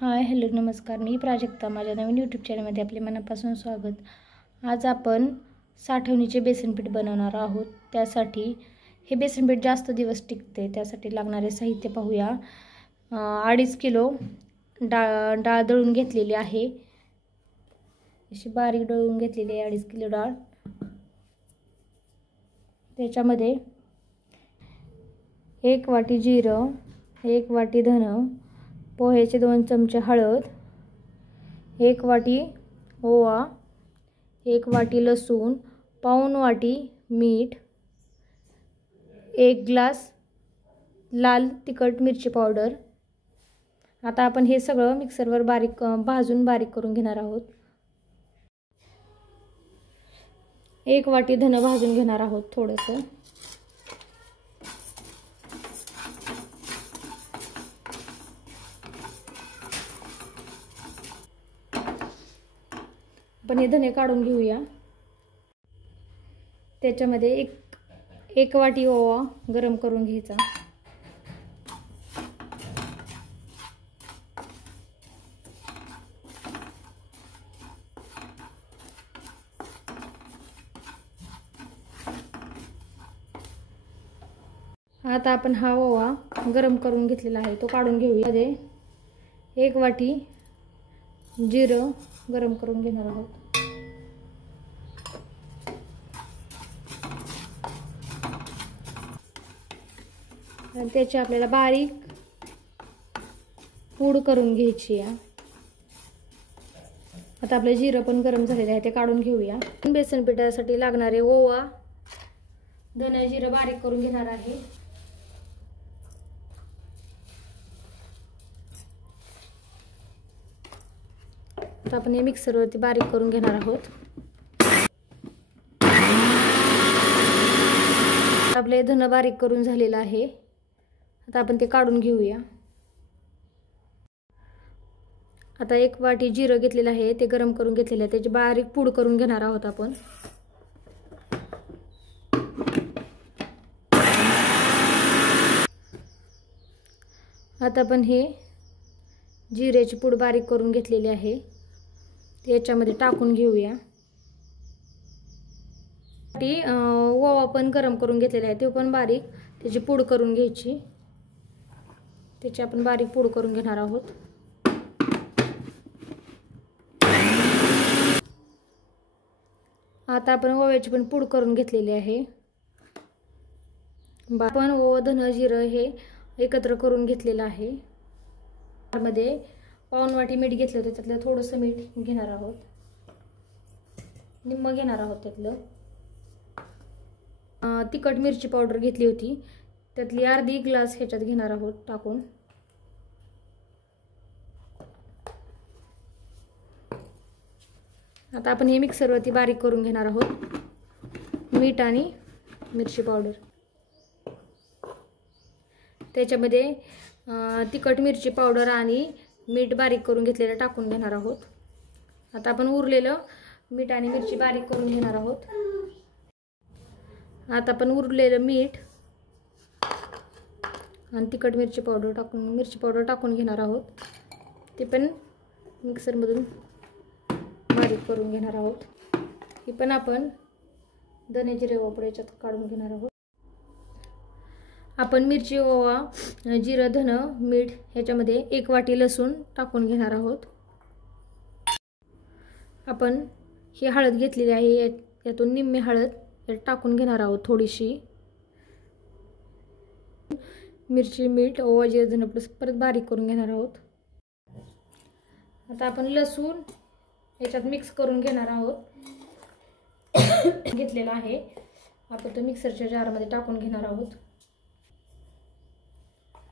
Hi hello नमस्कार, मी प्राजक्ता. माझ्या नवीन YouTube चॅनलमध्ये आपले मनापासून स्वागत. आज आपण साठवणीचे बेसनपीठ बनवणार आहोत. त्यासाठी हे बेसनपीठ जास्त दिवस टिकते. त्यासाठी लागणारे साहित्य पाहूया. 2.5 किलो डाळ दळून घेतलेली आहे. अशी बारीक दळून घेतलेली आहे 2.5 किलो डाळ. त्याच्यामध्ये 1 वाटी जिरं, 1 वाटी धन, पोह्याचे 2 चमचे हळद, 1 वाटी ओवा, 1 वाटी लसूण, पाऊण वाटी मीठ, 1 ग्लास लाल तिखट मिरची पावडर. आता आपण हे सगळं मिक्सरवर भाजून बारीक करून घेणार आहोत. 1 वाटी धन भाजून घेणार आहोत थोडंसं. आपण हे धने काढून घेऊया. त्याच्यामध्ये एक वाटी ओवा गरम करून घ्यायचा. आता आपण हा ओवा गरम करून घेतलेला आहे तो काढून घेऊया. मध्ये 1 वाटी जिरं गरम करून घेणार आहोत. आणि त्याची आपल्याला बारीक पूड करून घ्यायची आहे. आता आपलं जिरं पण गरम झालेलं आहे ते काढून घेऊया. बेसन पिठासाठी लागणारे ओवा, धना, जिरं बारीक करून घेणार आहे. आता आपण हे मिक्सरवरती बारीक करून घेणार आहोत. आपले धन बारीक करून झालेलं आहे. आता आपण ते काढून घेऊया. आता 1 वाटी जिरं घेतलेलं आहे ते गरम करून घेतलेलं आहे. त्याची बारीक पूड करून घेणार आहोत आपण. आता आपण हे जिऱ्याची पूड बारीक करून घेतलेली आहे ते याच्यामध्ये टाकून घेऊया. ओवा पण गरम करून घेतलेला आहे ते पण बारीक त्याची पूड करून घ्यायची. त्याची आपण बारीक पूड करून घेणार आहोत. आता आपण ओव्याची पण पूड करून घेतलेली आहे. आपण ओवा, धन, जिरं हे एकत्र करून घेतलेलं आहे. मध्ये पाऊण वाटी मीठ घेतलं होतं. त्यातलं थोडंसं मीठ घेणार आहोत. निम्म घेणार आहोत त्यातलं. तिखट मिरची पावडर घेतली होती त्यातली अर्धी ग्लास ह्याच्यात घेणार आहोत टाकून. आता आपण हे मिक्सरवरती बारीक करून घेणार आहोत. मीठ आणि मिरची पावडर. त्याच्यामध्ये तिखट मिरची पावडर आणि मीठ बारीक करून घेतलेलं टाकून घेणार आहोत. आता आपण उरलेलं मीठ आणि मिरची बारीक करून घेणार आहोत. आता आपण उरलेलं मीठ आणि तिखट मिरची पावडर टाकून घेणार आहोत. ते पण मिक्सरमधून बारीक करून घेणार आहोत. हे पण आपण धने, जिरे, ओवा याच्यात काढून घेणार आहोत. आपण मिरची, ओवा, जिरं, धन, मीठ ह्याच्यामध्ये 1 वाटी लसूण टाकून घेणार आहोत. आपण ही हळद घेतलेली आहे यातून निम्मी हळद टाकून घेणार आहोत. थोडीशी मिरची, मीठ, ओवा, जिरं, धन परत बारीक करून घेणार आहोत. आता आपण लसूण याच्यात मिक्स करून घेणार आहोत. घेतलेला आहे आपण तो मिक्सरच्या जारमध्ये टाकून घेणार आहोत.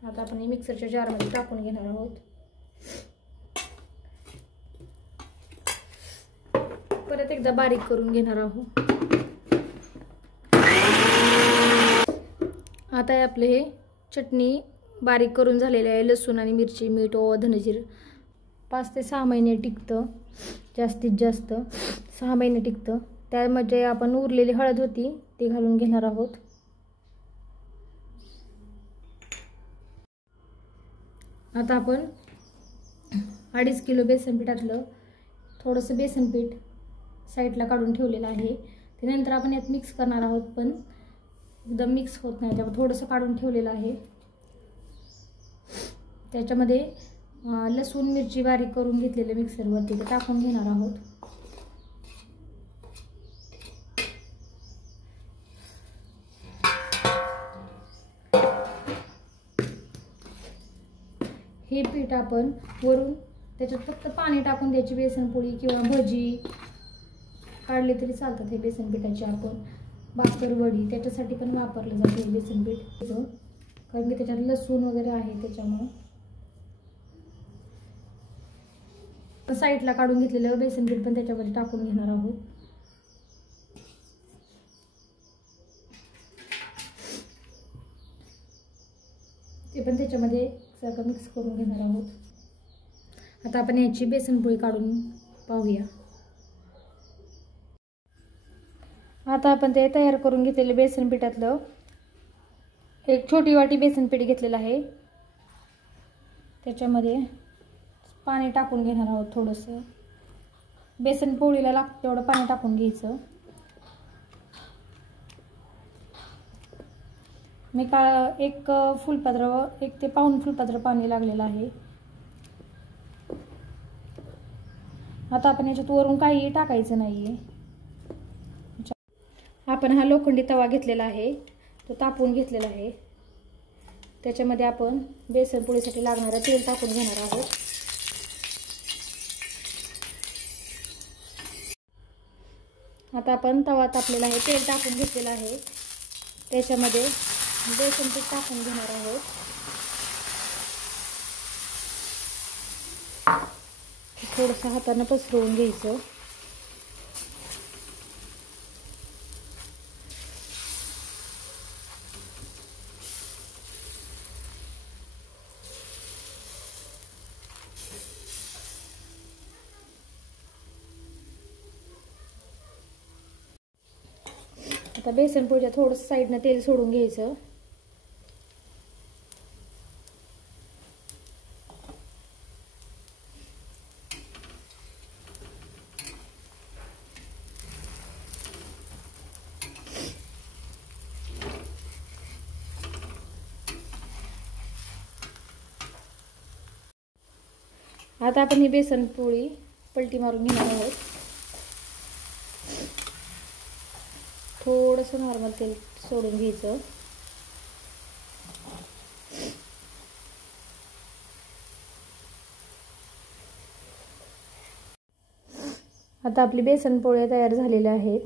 आता आपण हे मिक्सरच्या जारमध्ये टाकून घेणार आहोत. परत एकदा बारीक करून घेणार आहोत. आता आपले हे चटणी बारीक करून झालेले आहे. लसूण आणि मिरची, मीठ, ओवा, धन, जिरं 5 ते 6 महिने टिकतं. जास्तीत जास्त 6 महिने टिकतं. त्यामध्ये आपण उरलेली हळद होती ती घालून घेणार आहोत. आता आपण 2.5 किलो बेसन पिठातलं थोडंसं बेसन पीठ साईडला काढून ठेवलेलं आहे. ते नंतर आपण यात मिक्स करणार आहोत, पण एकदम मिक्स होत नाही त्यामुळे थोडंसं काढून ठेवलेलं आहे. त्याच्यामध्ये लसूण मिरची बारीक करून घेतलेले मिक्सरवरती ते टाकून घेणार आहोत. हे पीठ आपण वरून त्याच्यात फक्त पाणी टाकून द्यायची. बेसनपोळी किंवा भजी काढले तरी चालतात. हे बेसन पिठाची आपण भाकरवडी त्याच्यासाठी पण वापरलं जातं हे बेसन पीठ, कारण की त्याच्यात लसूण वगैरे आहे त्याच्यामुळे. साईडला काढून घेतलेलं बेसन पीठ पण त्याच्यामध्ये टाकून घेणार आहोत. ते पण त्याच्यामध्ये सारखं मिक्स करून घेणार आहोत. आता आपण याची बेसनपोळी काढून पाहूया. आता आपण ते तयार करून घेतलेलं बेसन पिठातलं एक छोटी वाटी बेसन पीठ घेतलेलं आहे. त्याच्यामध्ये पाणी टाकून घेणार आहोत. थोडंसं बेसन पोळीला लागतं तेवढं पाणी टाकून घ्यायचं. मी एक फुलपात्र, 1 ते पाऊण फुलपात्र पाणी लागलेलं आहे. आता आपण याच्यात वरून काही टाकायचं नाहीये. आपण हा लोखंडी तवा घेतलेला आहे, तो तापवून घेतलेला आहे. त्याच्यामध्ये आपण बेसन पोळीसाठी लागणारं तेल टाकून घेणार आहोत. आता आपण तवा तापलेला आहे, तेल टाकून घेतलेलं आहे. त्याच्यामध्ये बेसन पीठ टाकून घेणार आहोत. थोडंसं हाताने पसरवून घ्यायचं. आता बेसन पोळीच्या थोडंसं साईडनं तेल सोडून घ्यायचं. आता आपण ही बेसन पोळी पलटी मारून घेणार आहोत. थोडंसं नॉर्मल तेल सोडून घ्यायचं. आता आपली बेसन पोळ्या तयार झालेल्या आहेत.